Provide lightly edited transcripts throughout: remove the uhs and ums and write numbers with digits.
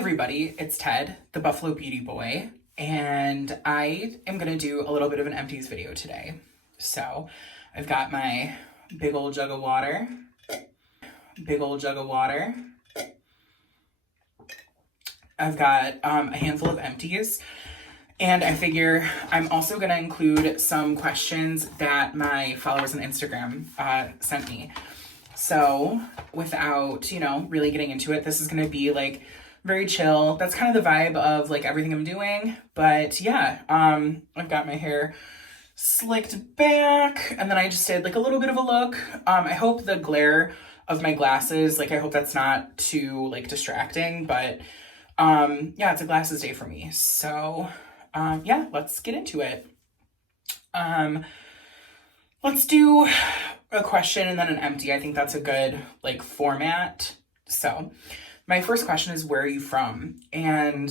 everybody, it's Ted, the Buffalo Beauty Boy, and I am going to do a little bit of an empties video today. So I've got my big old jug of water, I've got a handful of empties, and I figure I'm also going to include some questions that my followers on Instagram sent me. So without, really getting into it, this is going to be like very chill. That's kind of the vibe of like everything I'm doing. But yeah, I've got my hair slicked back, and then I just did like a little bit of a look. I hope the glare of my glasses, like I hope that's not too like distracting, but yeah, it's a glasses day for me. So yeah, let's get into it. Let's do a question and then an empty. I think that's a good like format. So my first question is, where are you from? And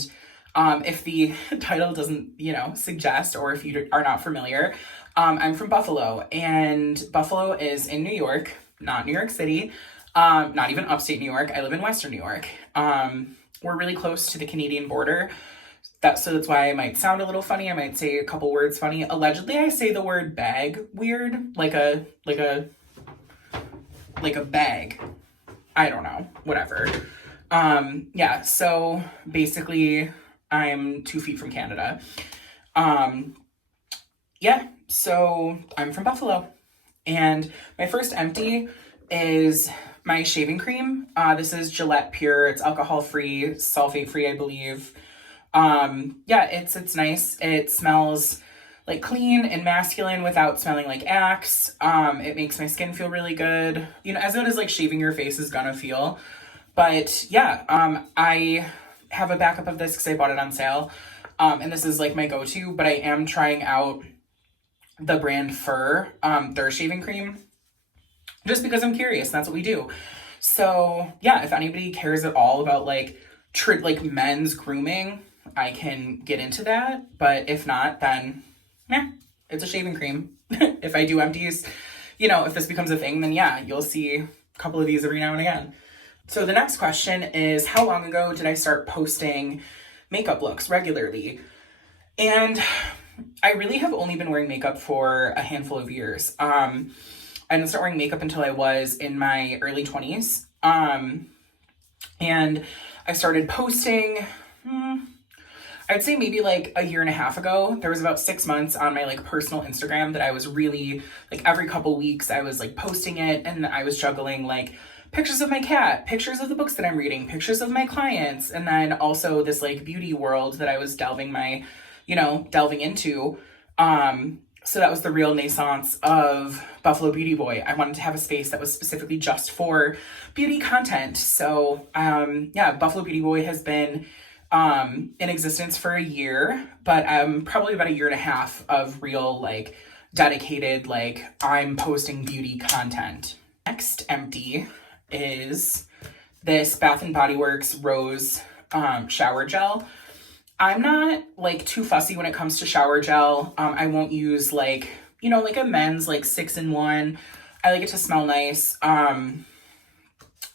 if the title doesn't, suggest, or if you are not familiar, I'm from Buffalo, and Buffalo is in New York, not New York City, not even upstate New York. I live in Western New York. We're really close to the Canadian border. So that's why I might sound a little funny. I might say a couple words funny. Allegedly, I say the word bag weird, like a bag. I don't know, whatever. Yeah, so basically I'm 2 feet from Canada. Yeah, so I'm from Buffalo, and my first empty is my shaving cream. This is Gillette Pure. It's alcohol-free, sulfate-free, I believe. Yeah, it's nice. It smells like clean and masculine without smelling like Axe. It makes my skin feel really good, as good as like shaving your face is gonna feel. But yeah, I have a backup of this because I bought it on sale. And this is like my go-to, but I am trying out the brand Fur, their shaving cream, just because I'm curious. That's what we do. So yeah, if anybody cares at all about like men's grooming, I can get into that. But if not, then yeah, it's a shaving cream. If I do empties, if this becomes a thing, then yeah, you'll see a couple of these every now and again. So the next question is, how long ago did I start posting makeup looks regularly? And I really have only been wearing makeup for a handful of years. I didn't start wearing makeup until I was in my early 20s. And I started posting, I'd say maybe like a year and a half ago. There was about 6 months on my like personal Instagram that I was really like every couple weeks I was like posting it, and I was juggling like pictures of my cat, pictures of the books that I'm reading, pictures of my clients, and then also this like beauty world that I was delving into. So that was the real naissance of Buffalo Beauty Boy. I wanted to have a space that was specifically just for beauty content. So yeah, Buffalo Beauty Boy has been in existence for a year, but probably about a year and a half of real like dedicated, like I'm posting beauty content. Next empty is this Bath & Body Works Rose shower gel. I'm not like too fussy when it comes to shower gel. I won't use like a men's like 6-in-1. I like it to smell nice.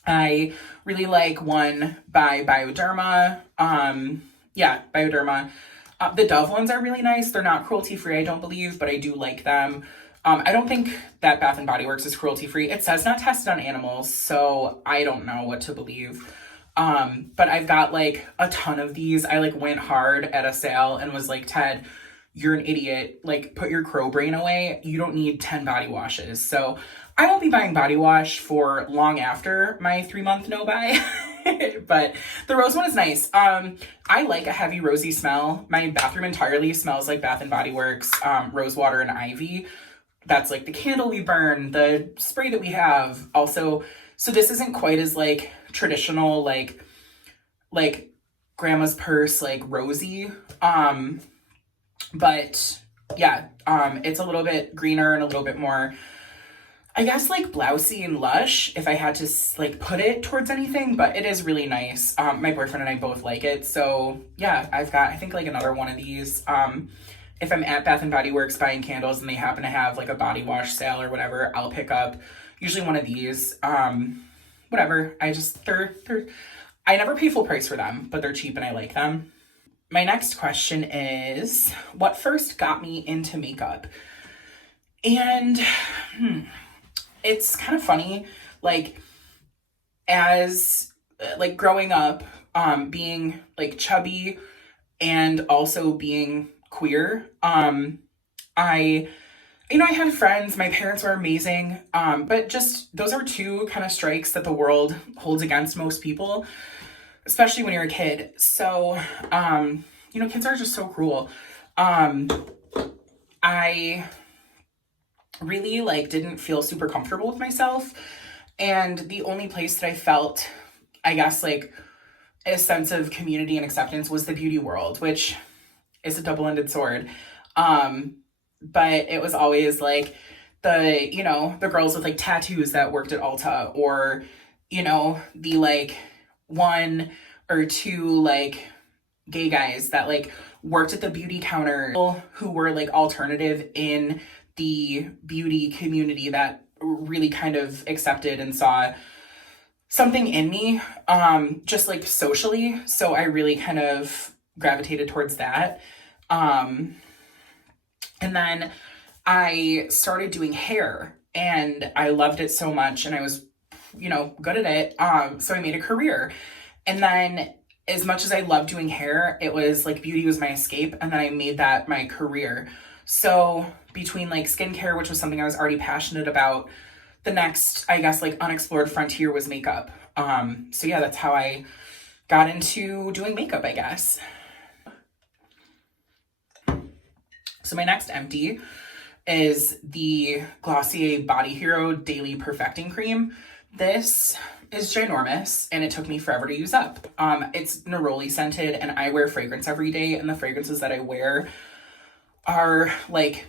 I really like one by Bioderma. Yeah, Bioderma. The Dove ones are really nice. They're not cruelty-free, I don't believe, but I do like them. I don't think that Bath & Body Works is cruelty-free. It says not tested on animals, so I don't know what to believe. But I've got like a ton of these. I like went hard at a sale and was like, Ted, you're an idiot. Like, put your crow brain away. You don't need 10 body washes. So I won't be buying body wash for long after my 3-month no-buy. But the rose one is nice. I like a heavy rosy smell. My bathroom entirely smells like Bath & Body Works, rose water and ivy. That's like the candle we burn, the spray that we have. Also, so this isn't quite as like traditional, like grandma's purse, like rosy. But yeah, it's a little bit greener and a little bit more, I guess, like blousy and lush, if I had to like put it towards anything, but it is really nice. My boyfriend and I both like it. So yeah, I've got, I think like another one of these. If I'm at Bath & Body Works buying candles and they happen to have like a body wash sale or whatever, I'll pick up usually one of these. Whatever. I never pay full price for them, but they're cheap and I like them. My next question is, what first got me into makeup? And it's kind of funny, like, as like growing up, being like chubby and also being queer, I I had friends, my parents were amazing, but just those are two kind of strikes that the world holds against most people, especially when you're a kid. So, kids are just so cruel. I really like didn't feel super comfortable with myself, and the only place that I felt, I guess, like a sense of community and acceptance was the beauty world, which is a double-ended sword. But it was always like the girls with like tattoos that worked at Ulta, or, the like one or two like gay guys that like worked at the beauty counter, who were like alternative in the beauty community that really kind of accepted and saw something in me, just like socially. So I really kind of gravitated towards that. And then I started doing hair and I loved it so much and I was, good at it. So I made a career. And then as much as I loved doing hair, it was like beauty was my escape. And then I made that my career. So between like skincare, which was something I was already passionate about, the next, I guess, like unexplored frontier was makeup. So yeah, that's how I got into doing makeup, I guess. So my next empty is the Glossier Body Hero Daily Perfecting Cream. This is ginormous and it took me forever to use up. It's neroli scented and I wear fragrance every day, and the fragrances that I wear are like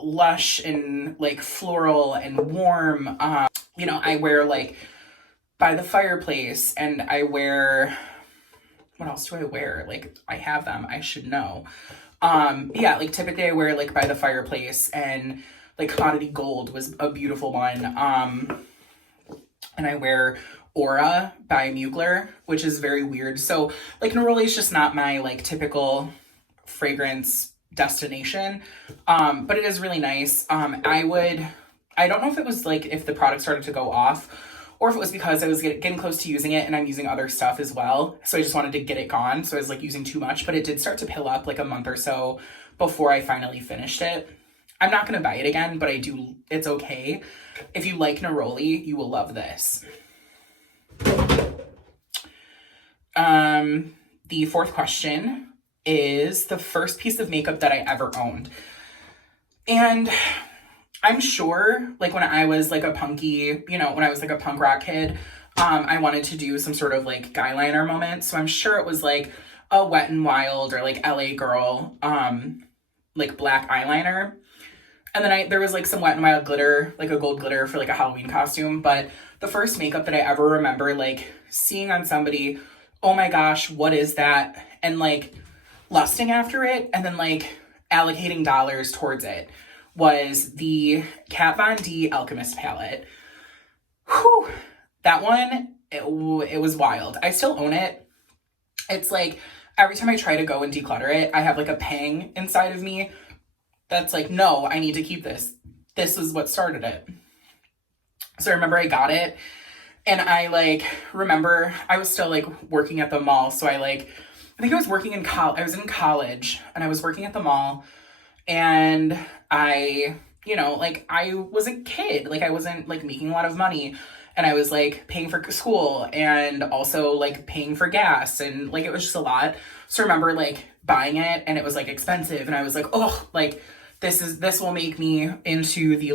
lush and like floral and warm. I wear like By the Fireplace, and I wear, what else do I wear? Like, I have them, I should know. Like typically I wear like By the Fireplace, and like Commodity Gold was a beautiful one. And I wear Aura by Mugler, which is very weird. So like neroli is just not my like typical fragrance destination. But it is really nice. I don't know if it was like if the product started to go off, or if it was because I was getting close to using it and I'm using other stuff as well. So I just wanted to get it gone. So I was like using too much, but it did start to pill up like a month or so before I finally finished it. I'm not going to buy it again, but it's okay. If you like neroli, you will love this. The fourth question is the first piece of makeup that I ever owned. And I'm sure like when I was like a punky, when I was like a punk rock kid, I wanted to do some sort of like guy liner moment. So I'm sure it was like a Wet n Wild or like LA Girl, like black eyeliner. And then there was like some Wet n Wild glitter, like a gold glitter for like a Halloween costume. But the first makeup that I ever remember like seeing on somebody, oh my gosh, what is that? And like lusting after it and then like allocating dollars towards it was the Kat Von D Alchemist palette. Whew, that one, it was wild. I still own it. It's like every time I try to go and declutter it, I have like a pang inside of me that's like, no, I need to keep this. This is what started it. So I remember I got it, and I like remember I was still like working at the mall. So I think I was working in I was in college and I was working at the mall, and I was a kid. Like I wasn't like making a lot of money, and I was like paying for school and also like paying for gas, and like it was just a lot. So I remember like buying it, and it was like expensive, and I was like, oh, like this will make me into the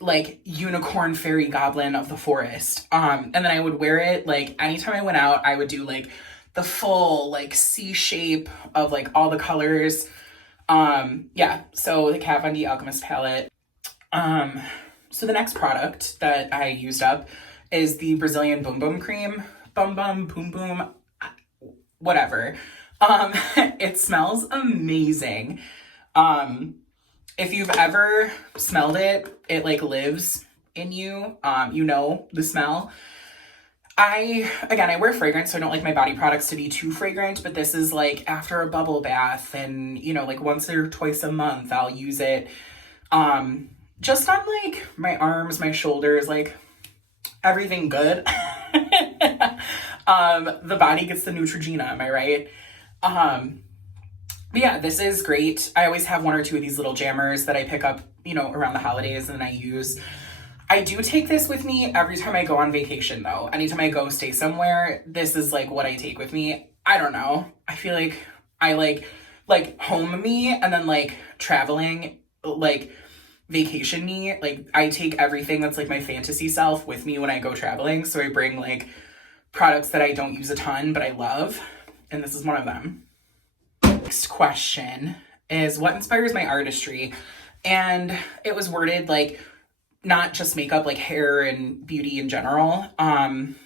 like unicorn fairy goblin of the forest. And then I would wear it like anytime I went out. I would do like the full like C shape of like all the colors. So the Kat Von D Alchemist palette. So the next product that I used up is the Brazilian Boom Boom Cream. Boom Boom, whatever. It smells amazing. If you've ever smelled it, it like lives in you. The smell. I wear fragrance, so I don't like my body products to be too fragrant, but this is like after a bubble bath and, you know, like once or twice a month, I'll use it. Just on like my arms, my shoulders, like everything good. The body gets the Neutrogena, am I right? But yeah, this is great. I always have one or two of these little jammers that I pick up, you know, around the holidays and I use. I do take this with me every time I go on vacation though. Anytime I go stay somewhere, this is like what I take with me. I don't know. I feel like I like home me and then like traveling, like vacation me. Like I take everything that's like my fantasy self with me when I go traveling. So I bring like products that I don't use a ton, but I love. And this is one of them. Next question is what inspires my artistry? And it was worded like, not just makeup, like hair and beauty in general. And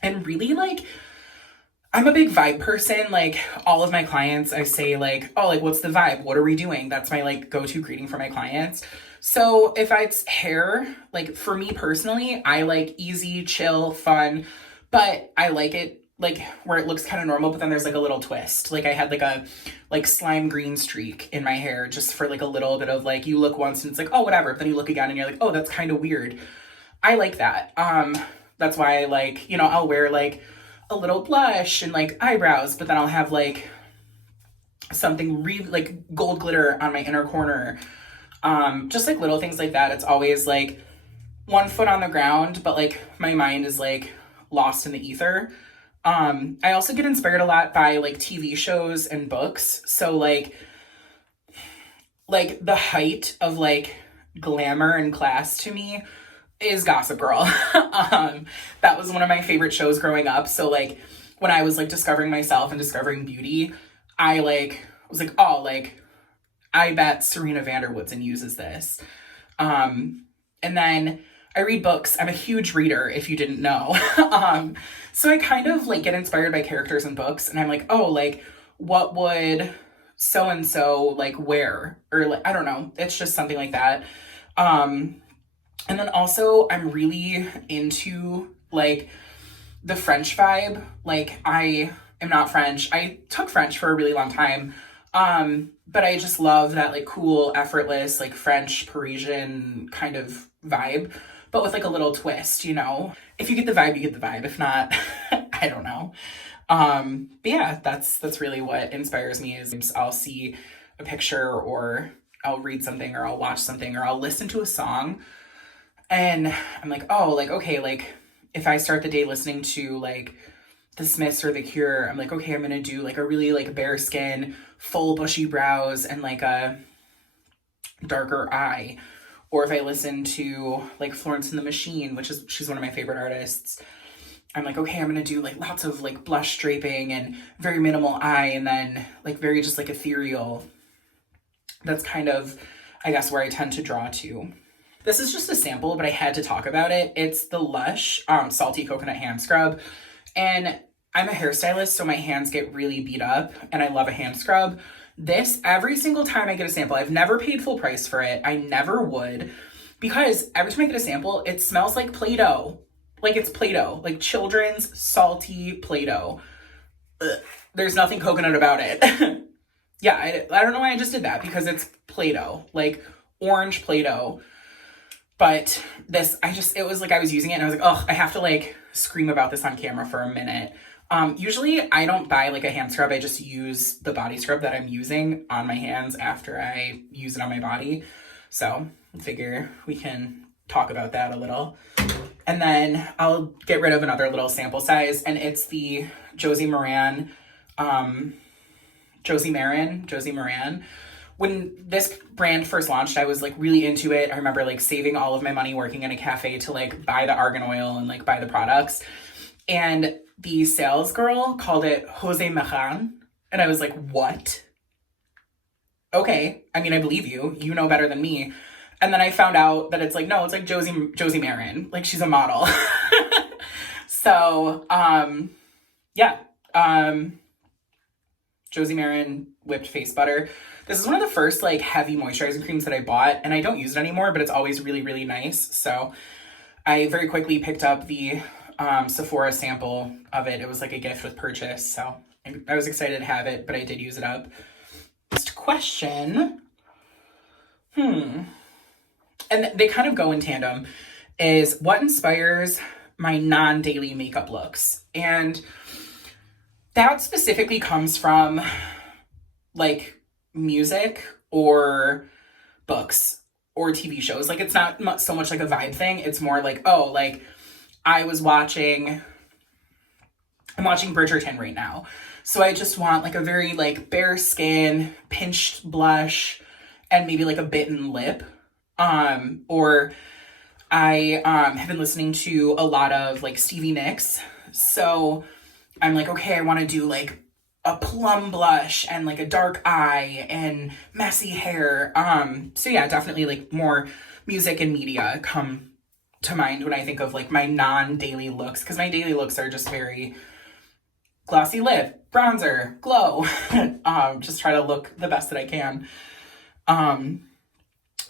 really like, I'm a big vibe person. Like all of my clients, I say like, oh, like what's the vibe? What are we doing? That's my like go-to greeting for my clients. So if it's hair, like for me personally, I like easy, chill, fun, but I like it like where it looks kind of normal, but then there's like a little twist. Like I had like a like slime green streak in my hair just for like a little bit of like, you look once and it's like, oh, whatever. But then you look again and you're like, oh, that's kind of weird. I like that. That's why I like, you know, I'll wear like a little blush and like eyebrows, but then I'll have like something really like gold glitter on my inner corner. Just like little things like that. It's always like one foot on the ground, but like my mind is like lost in the ether. I also get inspired a lot by like TV shows and books. So like the height of like glamour and class to me is Gossip Girl. That was one of my favorite shows growing up. So like when I was like discovering myself and discovering beauty, I like was like, oh, like I bet Serena Vanderwoodson uses this. And then I read books. I'm a huge reader, if you didn't know. So I kind of like get inspired by characters in books and I'm like, oh, like what would so-and-so like wear? Or like, I don't know. It's just something like that. And then also I'm really into like the French vibe. Like I am not French. I took French for a really long time. But I just love that like cool, effortless, like French, Parisian kind of vibe, but with like a little twist, you know? If you get the vibe, you get the vibe. If not, I don't know. But yeah, that's really what inspires me is I'll see a picture or I'll read something or I'll watch something or I'll listen to a song and I'm like, oh, like, okay, like if I start the day listening to like the Smiths or the Cure, I'm like, okay, I'm gonna do like a really like bare skin, full bushy brows and like a darker eye. Or if I listen to like Florence and the Machine, she's one of my favorite artists, I'm like, okay, I'm gonna do like lots of like blush draping and very minimal eye and then like very just like ethereal. That's kind of, I guess, where I tend to draw to. This is just a sample, but I had to talk about it. It's the Lush Salty Coconut Hand Scrub. And I'm a hairstylist, so my hands get really beat up and I love a hand scrub. This, every single time I get a sample, I've never paid full price for it. I never would, because every time I get a sample, it smells like Play-Doh. Like it's Play-Doh, like children's salty Play-Doh. Ugh. There's nothing coconut about it. Yeah, I don't know why I just did that, because it's Play-Doh, like orange Play-Doh. But this, it was like I was using it and I was like, oh, I have to like scream about this on camera for a minute. Usually I don't buy like a hand scrub. I just use the body scrub that I'm using on my hands after I use it on my body. So I figure we can talk about that a little. And then I'll get rid of another little sample size, and it's the Josie Maran. When this brand first launched, I was like really into it. I remember like saving all of my money working in a cafe to like buy the argan oil and like buy the products. And the sales girl called it Jose Maran. And I was like, what? Okay. I mean, I believe you. You know better than me. And then I found out that it's like, no, it's like Josie Maran. Like she's a model. So, yeah. Josie Maran whipped face butter. This is one of the first like heavy moisturizing creams that I bought, and I don't use it anymore, but it's always really, really nice. So I very quickly picked up the Sephora sample of it. It was like a gift with purchase, so I was excited to have it, but I did use it up. Next question. And they kind of go in tandem, is what inspires my non-daily makeup looks? And that specifically comes from like music or books or TV shows. Like, it's not so much like a vibe thing. It's more like, oh, like I'm watching Bridgerton right now. So I just want like a very like bare skin, pinched blush, and maybe like a bitten lip. Or I have been listening to a lot of like Stevie Nicks. So I'm like, okay, I want to do like a plum blush and like a dark eye and messy hair. So yeah, definitely like more music and media come to mind when I think of like my non-daily looks, because my daily looks are just very glossy lip, bronzer, glow. Just try to look the best that I can.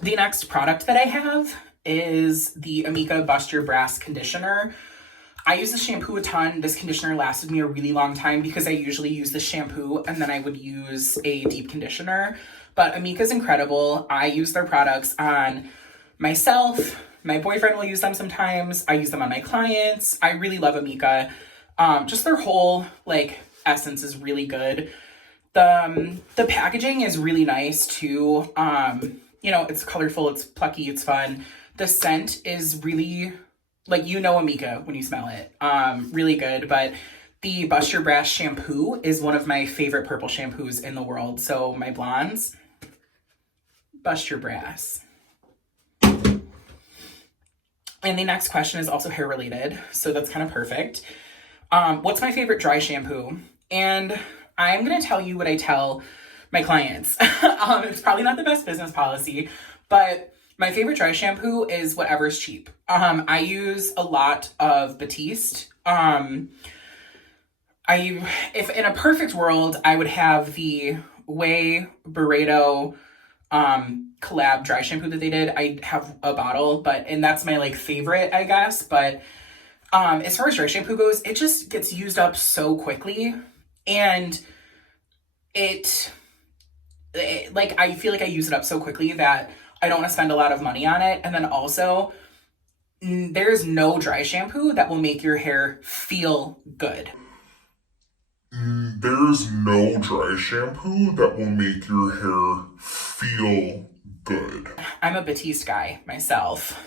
The next product that I have is the Amika Bust Your Brass conditioner. I use the shampoo a ton. This conditioner lasted me a really long time because I usually use the shampoo and then I would use a deep conditioner. But Amika's incredible. I use their products on myself. My boyfriend will use them sometimes. I use them on my clients. I really love Amika. Just their whole like essence is really good. The packaging is really nice too. You know, it's colorful, it's plucky, it's fun. The scent is really, like, you know Amika when you smell it. Really good. But the Bust Your Brass shampoo is one of my favorite purple shampoos in the world. So my blondes, Bust Your Brass. And the next question is also hair related, so that's kind of perfect. What's my favorite dry shampoo? And I'm going to tell you what I tell my clients. It's probably not the best business policy, but my favorite dry shampoo is whatever's cheap. I use a lot of Batiste. If in a perfect world, I would have the Way Burrito collab dry shampoo that they did. I have a bottle, and that's my like favorite, I guess. But as far as dry shampoo goes, it just gets used up so quickly, and it like, I feel like I use it up so quickly that I don't want to spend a lot of money on it. And then also, there's no dry shampoo that will make your hair feel good. There's no dry shampoo that will make your hair feel good. I'm a Batiste guy myself,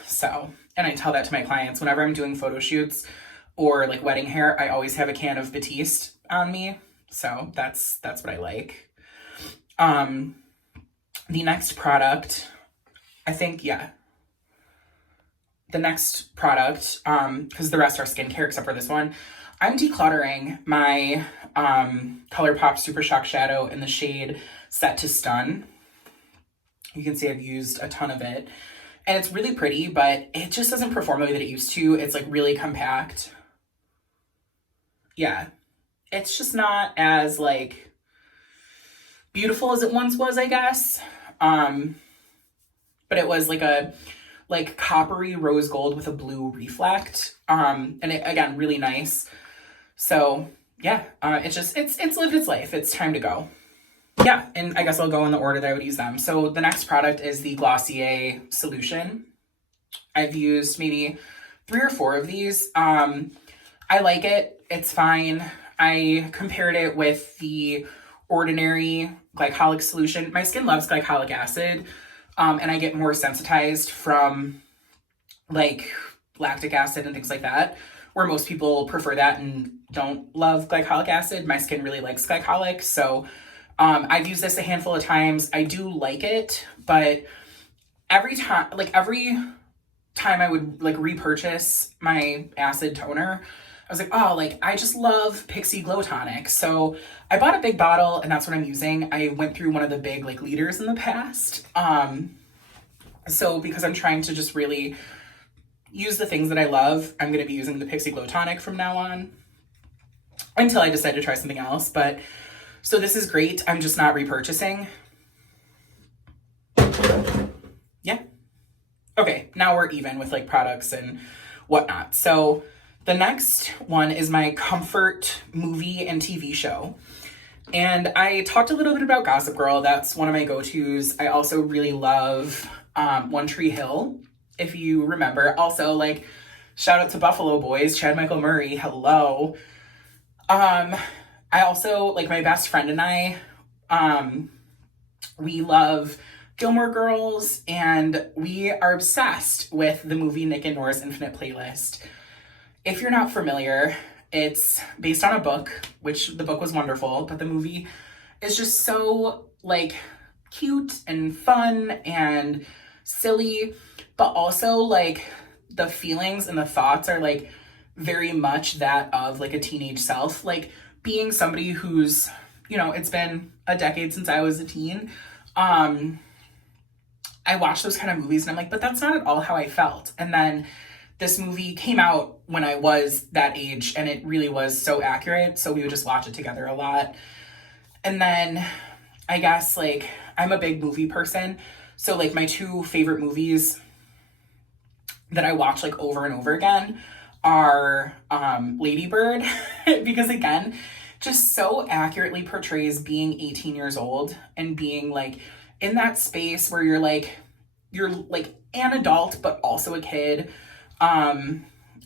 and I tell that to my clients whenever I'm doing photo shoots or like wedding hair. I always have a can of Batiste on me, so that's what I like. The next product, I think, the next product, because the rest are skincare except for this one, I'm decluttering my ColourPop Super Shock Shadow in the shade Set to Stun. You can see I've used a ton of it. And it's really pretty, but it just doesn't perform the way that it used to. It's like really compact. Yeah. It's just not as like beautiful as it once was, I guess. But it was like a coppery rose gold with a blue reflect. And it, again, really nice. So yeah, it's lived its life. It's time to go. Yeah, and I guess I'll go in the order that I would use them. So the next product is the Glossier Solution. I've used maybe 3 or 4 of these. I like it. It's fine. I compared it with the Ordinary Glycolic Solution. My skin loves glycolic acid, and I get more sensitized from like lactic acid and things like that, where most people prefer that and don't love glycolic acid. My skin really likes glycolic, so I've used this a handful of times. I do like it, but every time I would like repurchase my acid toner, I was like, oh, like I just love Pixi Glow Tonic. So I bought a big bottle and that's what I'm using. I went through one of the big like liters in the past. So because I'm trying to just really use the things that I love, I'm going to be using the Pixi Glow Tonic from now on until I decide to try something else. But so this is great. I'm just not repurchasing. Yeah. Okay, now we're even with like products and whatnot. So The next one is my comfort movie and TV show. And I talked a little bit about Gossip Girl. That's one of my go-tos. I also really love One Tree Hill, if you remember. Also, like, shout out to Buffalo Boys, Chad Michael Murray. Hello. I also, like, my best friend and I, we love Gilmore Girls, and we are obsessed with the movie Nick and Nora's Infinite Playlist. If you're not familiar, it's based on a book, which the book was wonderful, but the movie is just so, like, cute and fun and silly, but also, like, the feelings and the thoughts are, like, very much that of, like, a teenage self. Like, being somebody who's, you know, it's been a decade since I was a teen, I watch those kind of movies and I'm like, but that's not at all how I felt. And then this movie came out when I was that age, and it really was so accurate, so we would just watch it together a lot. And then, I guess, like, I'm a big movie person, so, like, my two favorite movies that I watch, like, over and over again are Lady Bird, because, again, just so accurately portrays being 18 years old and being, like, in that space where you're, like, an adult, but also a kid.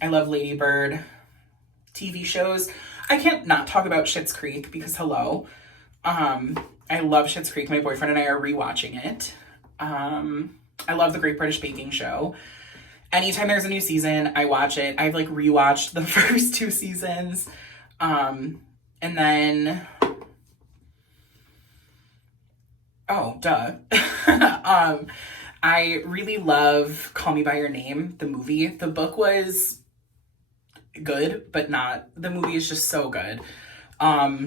I love Lady Bird. TV shows. I can't not talk about Schitt's Creek because hello. I love Schitt's Creek. My boyfriend and I are rewatching it. I love The Great British Baking Show. Anytime there's a new season, I watch it. I've like rewatched the first two seasons. And then oh, duh. I really love Call Me By Your Name, the movie. The book was good, but not. The movie is just so good. A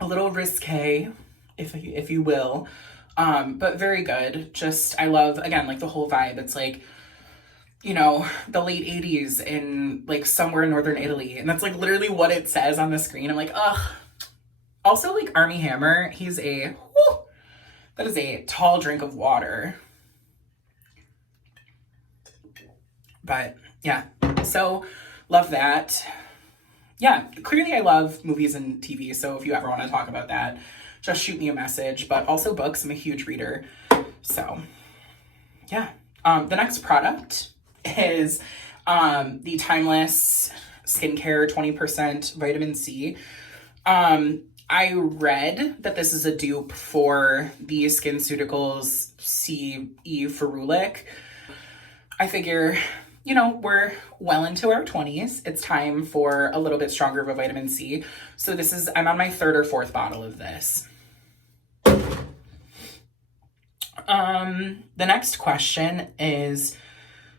little risque, if you will, but very good. Just, I love, again, like the whole vibe. It's like, you know, the late 80s in like somewhere in northern Italy. And that's like literally what it says on the screen. I'm like, ugh. Also, like Armie Hammer, that is a tall drink of water. But yeah, so love that. Yeah, clearly I love movies and TV, so if you ever want to talk about that, just shoot me a message. But also books, I'm a huge reader. So yeah. The next product is the Timeless Skincare 20% Vitamin C. I read that this is a dupe for the SkinCeuticals CE Ferulic. I figure, you know, we're well into our 20s. It's time for a little bit stronger of a vitamin C. So I'm on my third or fourth bottle of this. The next question is,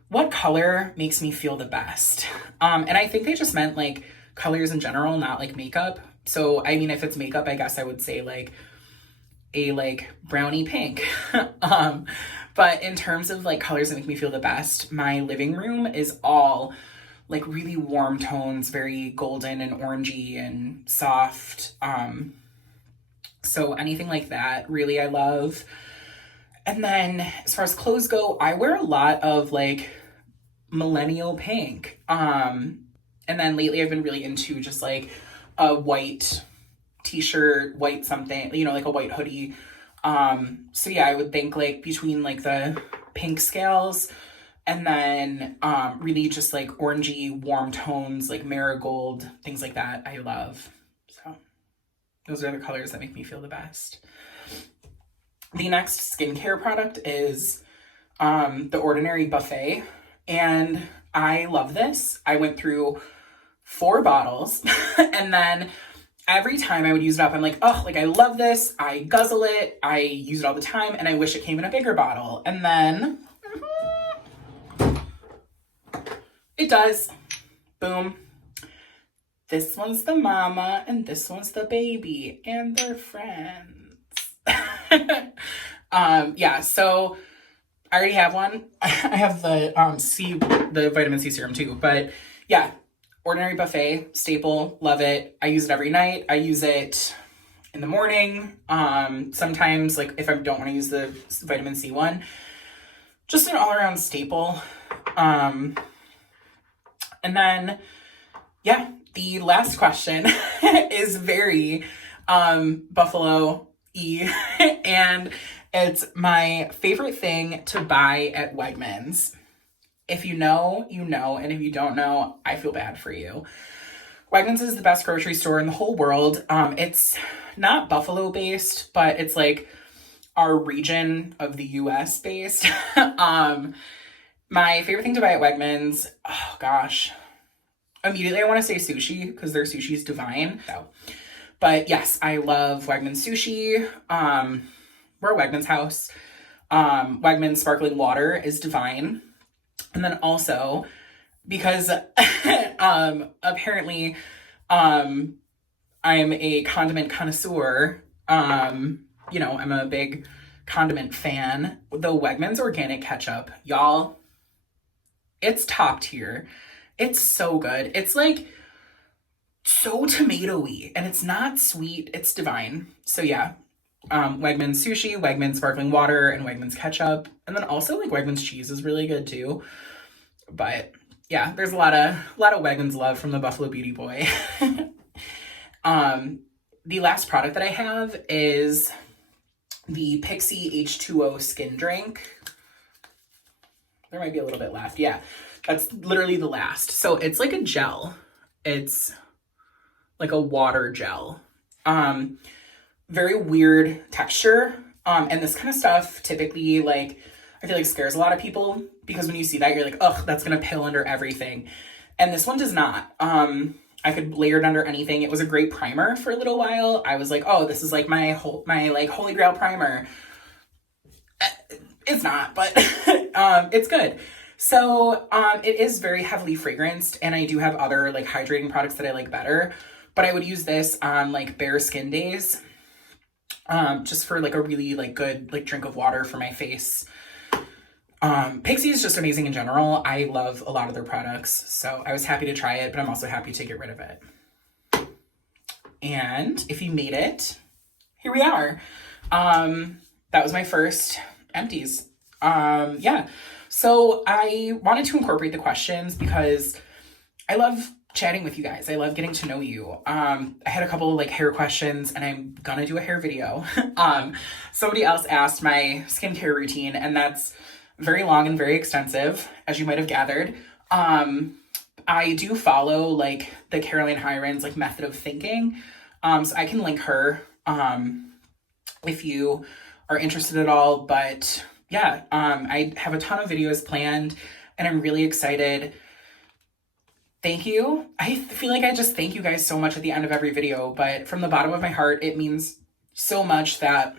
what color makes me feel the best? And I think they just meant like colors in general, not like makeup. So, I mean, if it's makeup, I guess I would say like a like brownie pink. But in terms of like colors that make me feel the best, my living room is all like really warm tones, very golden and orangey and soft. So anything like that, really I love. And then as far as clothes go, I wear a lot of like millennial pink. And then lately I've been really into just like a white t-shirt, white something, you know, like a white hoodie. So yeah, I would think like between like the pink scales and then really just like orangey warm tones, like marigold, things like that I love. So those are the colors that make me feel the best. The next skincare product is the Ordinary Buffet, and I love this. I went through 4 bottles and then every time I would use it up, I'm like, oh, like I love this. I guzzle it. I use it all the time, and I wish it came in a bigger bottle. And then it does. Boom. This one's the mama, and this one's the baby, and they're friends. Yeah. So I already have one. I have the the vitamin C serum too. But yeah. Ordinary Buffet, staple, love it. I use it every night. I use it in the morning. Sometimes, like, if I don't want to use the vitamin C one, just an all-around staple. And then, yeah, the last question is very Buffalo-y, and it's my favorite thing to buy at Wegmans. If you know, you know, and if you don't know, I feel bad for you. Wegmans is the best grocery store in the whole world. It's not Buffalo based, but it's like our region of the US based. My favorite thing to buy at Wegmans, oh gosh, immediately I want to say sushi because their sushi is divine. So, but yes, I love Wegmans sushi. We're a Wegmans house. Wegmans sparkling water is divine. And then also, because apparently I'm a condiment connoisseur, you know, I'm a big condiment fan. The Wegmans organic ketchup, y'all, it's top tier. It's so good. It's like so tomatoey and it's not sweet. It's divine. So yeah, Wegmans sushi, Wegmans sparkling water, and Wegmans ketchup. And then also like Wegmans cheese is really good too. But yeah, there's a lot of Wegmans love from the Buffalo Beauty Boy. The last product that I have is the Pixie H2O skin drink. There might be a little bit left. Yeah, that's literally the last. So it's like a gel. It's like a water gel. Very weird texture. And this kind of stuff typically, like, I feel like scares a lot of people because when you see that, you're like, ugh, that's gonna pill under everything. And this one does not. I could layer it under anything. It was a great primer for a little while. I was like, oh, this is like my like holy grail primer. It's not, but it's good. So it is very heavily fragranced, and I do have other like hydrating products that I like better. But I would use this on like bare skin days, just for like a really like good like drink of water for my face. Pixie is just amazing in general. I love a lot of their products, so I was happy to try it, but I'm also happy to get rid of it. And if you made it, here we are. That was my first empties. Yeah. So I wanted to incorporate the questions because I love chatting with you guys. I love getting to know you. I had a couple like hair questions and I'm gonna do a hair video. Somebody else asked my skincare routine, and that's very long and very extensive, as you might have gathered. I do follow like the Caroline Hirons like method of thinking. So I can link her if you are interested at all. But yeah, I have a ton of videos planned and I'm really excited. Thank you. I feel like I just thank you guys so much at the end of every video, but from the bottom of my heart, it means so much that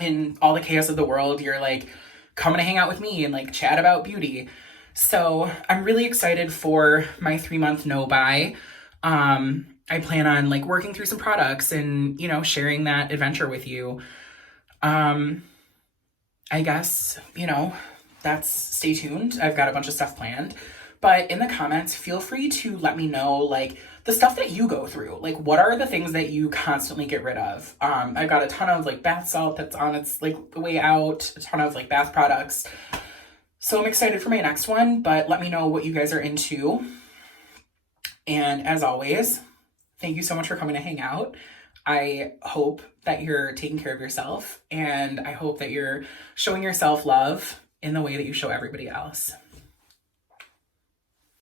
in all the chaos of the world, you're like coming to hang out with me and like chat about beauty. So I'm really excited for my 3-month no buy. I plan on like working through some products and, you know, sharing that adventure with you. I guess, you know, that's stay tuned. I've got a bunch of stuff planned, but in the comments, feel free to let me know like the stuff that you go through. Like, what are the things that you constantly get rid of? I've got a ton of like bath salt that's on its like way out, a ton of like bath products. So I'm excited for my next one, but let me know what you guys are into. And as always, thank you so much for coming to hang out. I hope that you're taking care of yourself, and I hope that you're showing yourself love in the way that you show everybody else.